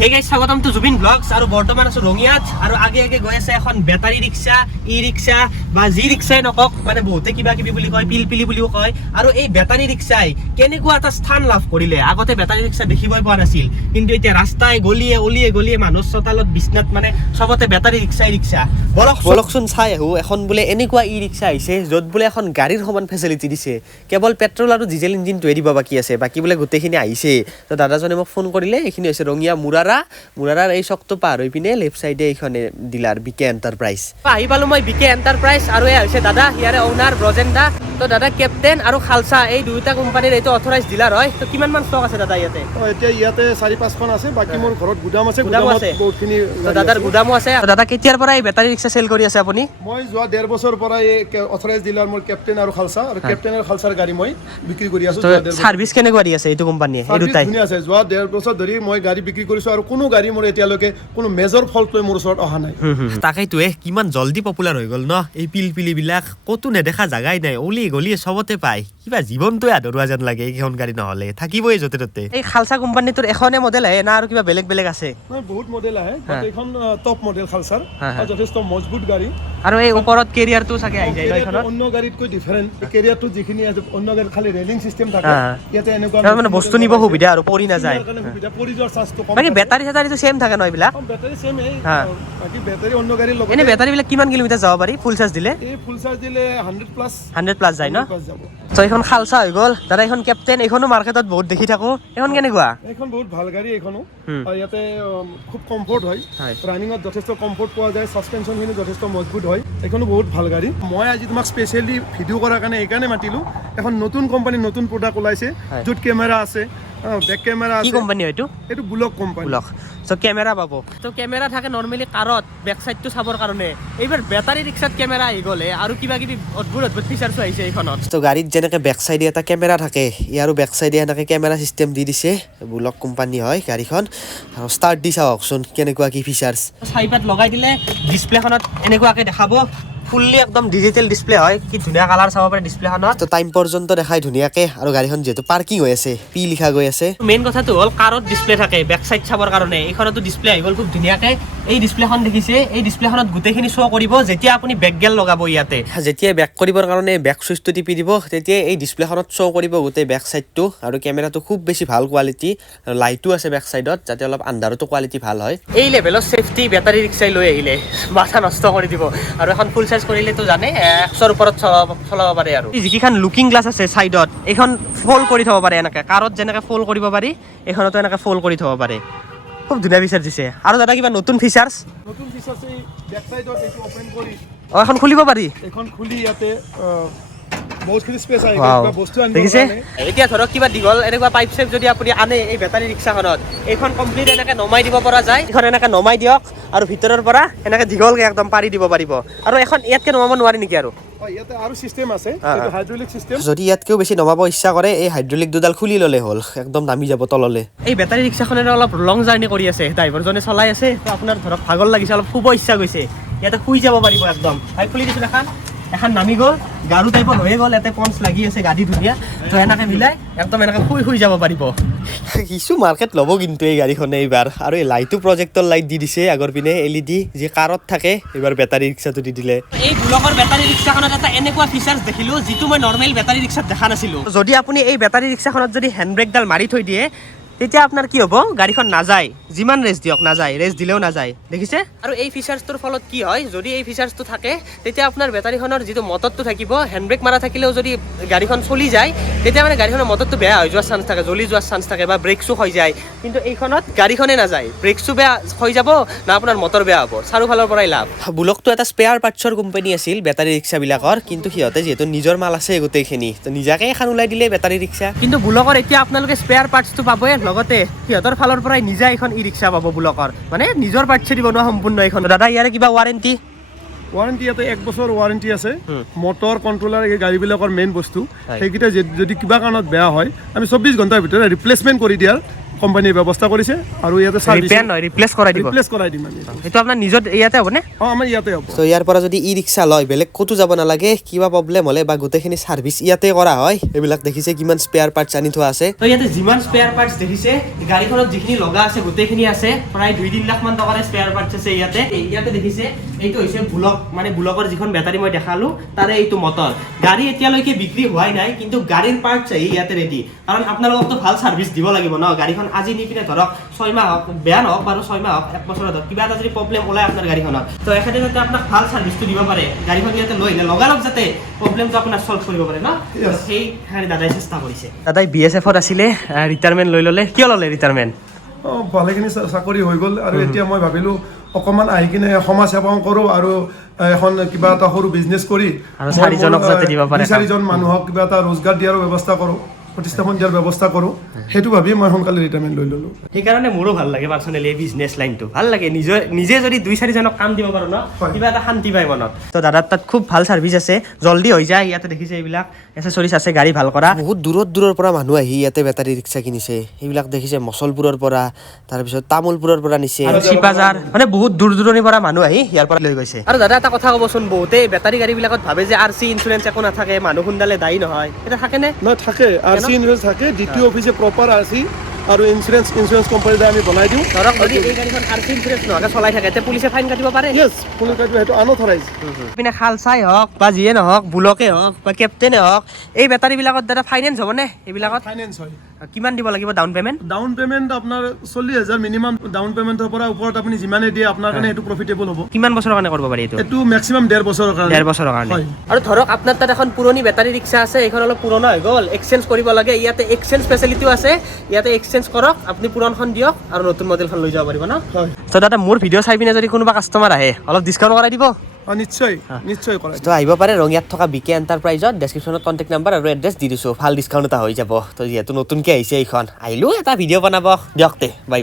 Hey guys, স্বাগতম two Zubeen blogs আৰু বৰ্তমান আছো ৰঙিয়াত আৰু আগে আগে গৈ আছে এখন বেটাৰী ৰিক্সা ই ৰিক্সা বা যি ৰিক্সাই নকক মানে বহুতে কিবা কিবি বুলি কয় পিলপিলি বুলিও কয় আৰু এই বেটাৰী ৰিক্সাই কেনেকুৱা এটা স্থান লাভ কৰিলে আগতে বেটাৰী ৰিক্সা দেখিবই পোৱা নাছিল কিন্তু এতিয়া ৰাস্তায় গলিয়ে মানুহৰ চোতালত বিছনাত মানে সবতে বেটাৰী ৰিক্সা বলকচোন চাই আহো এখন বোলে এনেকুৱা ই ৰিক্সা আহিছে য'ত বোলে এখন গাড়ীৰ সমান ফেচিলিটি দিছে কেৱল পেট্ৰল আৰু ডিজেল ইঞ্জিনটোৱে দিব বাকী আছে বাকী বোলে গোটেইখিনি আহিছে তো দাদাজনে মোক ফোন কৰিলে এইখিনি হৈছে ৰঙিয়া মুৰাৰাৰ এই চকটো পাৰ হৈ পিনে লেফট সাইডে এইখনে ডিলাৰ বিকে এন্টাৰপ্ৰাইজ আহি পালো মই বিকে এন্টাৰপ্ৰাইজ আৰু এই হৈছে দাদা ইয়াৰে ওনাৰ ব্ৰজেন্দা তো দাদা কেপ্টেইন আৰু খালসা এই দুইটা কোম্পানীৰ এইটো অথৰাইজ ডিলাৰ হয় তো কিমান মান ষ্টক আছে দাদা ইয়াতে এতিয়া ইয়াতে 4-5খন আছে বাকি মোৰ ঘৰত গুদাম আছে গুদামত বহুতখিনি তো দাদাৰ গুদামো আছে দাদা কেতিয়াৰ পৰা এই বেটাৰী ৰিক্সা চেল কৰি আছে আপুনি মই যোৱা 1.5 বছৰ পৰা এই অথৰাইজ ডিলাৰ মোৰ কেপ্টেইন আৰু খালসা আৰু কেপ্টেইন আৰু খালসাৰ গাড়ী মই বিক্ৰী কৰি আছো সাৰ্ভিস কেনেকুৱা দি আছে এইটো কোম্পানীয়ে এই দুটাই ধুনীয়া আছে যোৱা 1.5 বছৰ ধৰি মই গাড়ী বিক্ৰী কৰিছো আৰু কোনো গাড়ী মোৰ এতিয়ালৈকে কোনো মেজৰ ফল্ট লৈ মোৰ ওচৰত অহা নাই তাকেইটোৱে কিমান জলদি পপুলাৰ হৈ গ'ল ন এই পিলপিলিবিলাক ক'তো নেদেখা জাগাই নাই গলিয়ে চবতে পায় কিবা জীৱনটোৱে আদৰুৱা যেন লাগে এইখন গাড়ী নহ'লে থাকিবই য'তে ত'তে এই খালসা কোম্পানীটোৰ এখনে মডেল আহে না আৰু কিবা বেলেগ আছে বহুত মডেল আহে এইখন টপ মডেল খালসাৰ যথেষ্ট মজবুত গাড়ী আৰু এই ওপৰত কেৰিয়াৰটো চাগে আহি যায় এইখনত অন্য গাড়ীতকৈ ডিফাৰেন্ট কেৰিয়াৰটো যিখিনি আছে অন্য গাড়ীত খালি ৰেলিং সিস্টেম থাকে ইয়াতে এনেকুৱা মানে বস্তু নিব সুবিধা আৰু পৰি নাযায় পৰি যোৱাৰ চান্সটো কম বাকি বেটাৰীটো সেম থাকে ন এইবিলাক বেটাৰী সেম বাকি বেটাৰী অন্য গাড়ীৰ লগত এনে বেটাৰীবিলাক কিমান কিলোমিটাৰ যাব পাৰি ফুল চাৰ্জ দিলে এই ফুল চাৰ্জ দিলে 100 প্লাছ যায় ন তো এখন খালসা হৈ গ'ল দাদা এখন কেপ্টেইন এইখনো মাৰ্কেটত বহুত দেখি থাকো এখন কেনেকুৱা এইখন বহুত ভাল গাড়ী এইখনো আৰু ইয়াতে খুব কমফৰ্ট হয় ৰানিঙত যথেষ্ট কমফৰ্ট পোৱা যায় সাসপেনশনখিনি যথেষ্ট মজবুত হয় এইখনো বহুত ভাল গাড়ী মই আজি তোমাক স্পেচিয়েলি ভিডিঅ' কৰাৰ কাৰণে এইকাৰণে মাতিলো এখন নতুন কোম্পানী নতুন প্ৰডাক্ট ওলাইছে য'ত কেমেৰা আছে বেক কেমেৰা আছে কি কোম্পানী হয়তো এইটো বুলক কোম্পানী সো কেমেৰা পাবো তো কেমেৰা থাকে নৰমালি কাৰত বেক সাইডটো চাবৰ কাৰণে এইবাৰ বেটাৰী ৰিক্সাত কেমেৰা আহি গ'লে আৰু কিবা কিবি অদ্ভুত ফিচাৰ্ছ আহিছে এইখনত তো গাড়ীত যেনেকৈ বেক সাইডে এটা কেমেৰা থাকে ইয়াৰো বেক সাইডে এনেকৈ কেমেৰা চিষ্টেম দি দিছে বুলক কোম্পানী হয় গাড়ীখন আৰু ষ্টাৰ্ট দি চাওকচোন কেনেকুৱা কি ফিচাৰ্ছ চাইপাত লগাই দিলে ডিছপ্লেখনত এনেকুৱাকৈ দেখাব ফুল্লি একদম ডিজিটেল ডিসপ্লে হয় কি ধুনীয়া কালাৰ চাব পাৰে ডিসপ্লেখনত তো টাইম পৰ্যন্ত দেখাই ধুনীয়াকৈ আৰু গাড়ীখন যেহেতু পাৰ্কিং হৈ আছে পি লিখা গৈ আছে মেইন কথাটো হ'ল কাৰত ডিসপ্লে থাকে বেক সাইড চাবৰ কাৰণে এইখনতো ডিসপ্লে আহি গ'ল খুব ধুনীয়াকৈ এই ডিসপ্লেখন দেখিছে এই ডিসপ্লেখনত গোটেইখিনি শ্ব' কৰিব যেতিয়া আপুনি বেক গেল লগাব ইয়াতে যেতিয়া বেক কৰিবৰ কাৰণে বেক সুইচটো টিপি দিব তেতিয়া এই ডিসপ্লেখনত শ্ব' কৰিব গোটেই বেক সাইডটো আৰু কেমেৰাটো খুব বেছি ভাল কোৱালিটি আৰু লাইটো আছে বেক সাইডত যাতে অলপ আন্ধাৰতো কোৱালিটি ভাল হয় এই লেভেলৰ সেফটি বেটাৰী ৰিক্সাই লৈ আহিলে মাথা নষ্ট কৰি দিব আৰু এখন ফুল চাৰ্জ কৰিলে তো জানে 100ৰ ওপৰত চলাব পাৰে আৰু যিখন লুকিং গ্লাছ আছে সাইডত এখন ফল্ড কৰি থব পাৰে এনেকৈ কাৰত যেনেকৈ ফল্ড কৰিব পাৰি এখনতো এনেকৈ ফল্ড কৰি থব পাৰে খুব ধুনীয়া ফিচাৰ দিছে আৰু দাদা কিবা নতুন ফিচাৰ্ছ এই বেক সাইডত এইটো ওপেন কৰি এখন খুলিব পাৰি এখন খুলি ইয়াতে বহুতখিনি স্পেচ আহি গ'ল বস্তু আনিব দেখিছে এতিয়া ধৰক কিবা দীঘল এনেকুৱা পাইপ চেপ যদি আপুনি আনে এই বেটাৰী ৰিক্সাখনত এইখন কমপ্লিট এনেকৈ নমাই দিব পৰা যায় এইখন এনেকৈ নমাই দিয়ক আৰু ভিতৰৰ পৰা এনেকৈ দীঘলকৈ একদম পাৰি দিব পাৰিব আৰু এখন ইয়াতকৈ নমাব নোৱাৰি নেকি আৰু ইয়াতে আৰু সিস্টেম আছে এইটো হাইড্ৰলিক সিস্টেম যদি ইয়াতকেও বেছি নমাব ইচ্ছা কৰে এই হাইড্ৰলিক দুডাল খুলি ল'লে হ'ল একদম নামি যাব তললে এই বেটাৰী ৰিক্সাখনেৰে অলপ লং জাৰ্ণি কৰি আছে ড্ৰাইভাৰজনে চলাই আছে তো আপোনাৰ ধৰক ভাগৰ লাগিছে অলপ শুব ইচ্ছা গৈছে ইয়াতে শুই যাব পাৰিব একদম খুলি দিছোঁ এখন নামি গ'ল গাৰু টাইপৰ হৈ গ'ল ইয়াতে পঞ্চ লাগি আছে গাড়ী ধুনীয়া তো এনেকৈ মিলাই একদম এনেকৈ শুই যাব পাৰিব কিছু মাৰ্কেট ল'ব কিন্তু এই গাড়ীখনে এইবাৰ আৰু এই লাইটো প্ৰজেক্টৰ লাইট দি দিছে আগৰ পিনে LED যি কাৰত থাকে এইবাৰ বেটাৰী ৰিক্সাটো দি দিলে এই বুলকৰ বেটাৰী ৰিক্সাখনত এটা এনেকুৱা ফিচাৰ্ছ দেখিলোঁ যিটো মই নৰ্মেল বেটাৰী ৰিক্সাত দেখা নাছিলোঁ যদি আপুনি এই বেটাৰী ৰিক্সাখনত যদি হেণ্ড ব্ৰেকডাল মাৰি থৈ দিয়ে তেতিয়া আপোনাৰ কি হ'ব গাড়ীখন নাযায় যিমান ৰেষ্ট দিয়ক নাযায় ৰেষ্ট দিলেও নাযায় দেখিছে আৰু এই ফিচাৰ্ছটোৰ ফলত কি হয় যদি এই ফিচাৰ্ছটো থাকে তেতিয়া আপোনাৰ বেটাৰীখনৰ যিটো মটৰটো থাকিব হেণ্ড ব্ৰেক মাৰা থাকিলেও যদি গাড়ীখন চলি যায় তেতিয়া মানে গাড়ীখনৰ মটৰটো বেয়া হৈ যোৱাৰ চান্স থাকে জ্বলি যোৱাৰ চান্স থাকে বা ব্ৰেকছো হৈ যায় কিন্তু এইখনত গাড়ীখনে নাযায় ব্ৰেকছো বেয়া হৈ যাব না আপোনাৰ মটৰ বেয়া হ'ব চাৰিওফালৰ পৰাই লাভ বুলকটো এটা স্পেয়াৰ পাৰ্টছৰ কোম্পানী আছিল বেটাৰী ৰিক্সাবিলাকৰ কিন্তু সিহঁতে যিহেতু নিজৰ মাল আছে গোটেইখিনি তো নিজাকৈ এখন ওলাই দিলে বেটাৰী ৰিক্সা কিন্তু বুলকৰ এতিয়া আপোনালোকে স্পেয়াৰ পাৰ্টছটো পাবই লগতে সিহঁতৰ ফালৰ পৰাই নিজা এখন ই ৰিক্সা পাব বুলকৰ মানে নিজৰ পাৰ্টছেদি বনোৱা সম্পূৰ্ণ এখন দাদা ইয়াৰে কিবা ৱাৰেণ্টি ইয়াতে 1 বছৰ ৱাৰেণ্টি আছে মটৰ কণ্ট্ৰলাৰ এই গাড়ীবিলাকৰ মেইন বস্তু সেইকেইটা যদি কিবা কাৰণত বেয়া হয় আমি 24 ঘণ্টাৰ ভিতৰত ৰিপ্লেচমেণ্ট কৰি দিয়াৰ কোম্পানীৰ ব্যৱস্থা কৰিছে আৰু ইয়াতে ৰিপেয়াৰ নহয় ৰিপ্লেচ কৰাই দিব ৰিপ্লেচ কৰাই দিম আমি সেইটো আপোনাৰ নিজৰ ইয়াতে হ'বনে আমাৰ ইয়াতে হ'ব তো ইয়াৰ পৰা যদি ই ৰিক্সা লয় বেলেগ ক'তো যাব নালাগে কিবা প্ৰব্লেম হ'লে বা গোটেইখিনি ছাৰ্ভিচ ইয়াতে কৰা হয় এইবিলাক দেখিছে কিমান স্পেয়াৰ পাৰ্টছ আনি থোৱা আছে তো ইয়াতে যিমান স্পেয়াৰ পাৰ্টছ দেখিছে গাড়ীখনত যিখিনি লগা আছে গোটেইখিনি আছে প্ৰায় 2-3 লাখ মান টকাৰ স্পেয়াৰ পাৰ্টছ আছে ইয়াতে দেখিছে এইটো হৈছে বুলক মানে বুলকৰ যিখন বেটাৰী মই দেখালো তাৰে এইটো মটৰ গাড়ী এতিয়ালৈকে বিক্ৰী হোৱাই নাই কিন্তু গাড়ীৰ পাৰ্টছ ইয়াতে ৰেডি কাৰণ আপোনালোকতো ভাল ছাৰ্ভিচ দিব লাগিব ন গাড়ীখন আজি নি পিনে ধৰক 6 মাহ হওক বেয়া নহওক বাৰু 6 মাহ হওক 1 বছৰ হওক কিবা এটা যদি প্ৰব্লেম ওলাই আপোনাৰ গাড়ীখনত তো এখেতে যাতে আপোনাক ভাল ছাৰ্ভিচটো দিব পাৰে গাড়ীখন ইয়াতে লৈ আহিলে লগালগ যাতে প্ৰব্লেমটো আপোনাৰ সলভ কৰিব পাৰে ন সেই দাদাই চেষ্টা কৰিছে দাদাই BSF-ত আছিলে ৰিটায়াৰমেণ্ট লৈ ল'লে কিয় ল'লে ৰিটায়াৰমেণ্ট ভালেখিনি চাকৰি হৈ গ'ল আৰু এতিয়া মই ভাবিলোঁ অকণমান আহি কিনে সমাজ সেৱাও কৰোঁ আৰু এখন কিবা এটা সৰু বিজনেছ কৰি আৰু 4জনক যাতে দিব পাৰে 4জন মানুহক কিবা এটা ৰোজগাৰ দিয়াৰ ব্যৱস্থা কৰোঁ প্ৰতিষ্ঠাপন দিয়াৰ ব্যৱস্থা কৰোঁ সেইটো ভাবিয়ে মই সোনকালে ৰিটায়াৰমেণ্ট লৈ ল'লোঁ সেইকাৰণে মোৰো ভাল লাগে পাৰ্চনেলি এই বিজনেছ লাইনটো ভাল লাগে নিজে যদি 2-4জনক কাম দিব পাৰোঁ ন কিবা এটা শান্তি পায় মনত তো দাদাৰ তাত খুব ভাল ছাৰ্ভিচ আছে জল্দি হৈ যায় ইয়াতে দেখিছে এইবিলাক এচেছৰিজ আছে গাড়ী ভাল কৰা বহুত দূৰৰ পৰা মানুহ আহি ইয়াতে বেটাৰী ৰিক্সা কিনিছে এইবিলাক দেখিছে মচলপুৰৰ পৰা তাৰপিছত তামোলপুৰৰ পৰা নিছে চিপাজাৰ মানে বহুত দূৰণিৰ পৰা মানুহ আহি ইয়াৰ পৰা লৈ গৈছে আৰু দাদা এটা কথা ক'বচোন বহুতে বেটাৰী গাড়ীবিলাকত ভাবে যে RC ইঞ্চুৰেঞ্চ একো নাথাকে মানুহ খুন্দালে দায়ী নহয় এটা থাকেনে নহয় থাকে RC ইঞ্চুৰেঞ্চ থাকে DTO অফিচে প্ৰপাৰ RC আৰু ইঞ্চুৰেঞ্চ কোম্পানীৰ দ্বাৰা আমি বনাই দিওঁ ধৰক যদি এই গাড়ীখন RC ইঞ্চুৰেঞ্চ নোহোৱাকৈ চলাই থাকে তে পুলিচে ফাইন কাটিব পাৰে ইয়েছ পুলিচে কাটিব সেইটো আনঅথৰাইজ পিনে খালচাই হওক বা যিয়ে নহওক বুলকে হওক বা কেপ্টেনে হওক এই বেটাৰীবিলাকত দাদা ফাইনেন্স হ'বনে এইবিলাকত ফাইনেন্স হয় কিমান দিব লাগিব ডাউন পেমেণ্ট আপোনাৰ 40,000 মিনিমাম ডাউন পেমেণ্টৰ পৰা ওপৰত আপুনি যিমানে দিয়ে আপোনাৰ কাৰণে সেইটো প্ৰফিটেবল হ'ব কিমান বছৰৰ কাৰণে কৰিব পাৰি এইটো মেক্সিমাম 1.5 বছৰৰ কাৰণে 1.5 বছৰৰ কাৰণে আৰু ধৰক আপোনাৰ তাত এখন পুৰণি বেটাৰী ৰিক্সা আছে এইখন অলপ পুৰণা হৈ গ'ল এক্সচেঞ্জ কৰিব লাগে ইয়াতে এক্সচেঞ্জ ফেচিলিটিও আছে ইয়াতে এক্সচেঞ্জ কৰক আপুনি পুৰণখন দিয়ক আৰু নতুন মডেলখন লৈ যাব পাৰিব ন হয় তো দাদা মোৰ ভিডিঅ' চাই পিনে যদি কোনোবা কাষ্টমাৰ আহে অলপ ডিছকাউণ্ট কৰাই দিব নিশ্চয় কৰা তো আহিব পাৰে ৰঙিয়াত থকা BK এণ্টাৰপ্ৰাইজত ডেছক্ৰিপশ্যনত কণ্টেক্ট নাম্বাৰ আৰু এড্ৰেছ দি দিছোঁ ভাল ডিছকাউণ্ট এটা হৈ যাব তো যিহেতু নতুনকৈ আহিছে এইখন আহিলোঁ এটা ভিডিঅ' বনাব দিয়ক তে বাই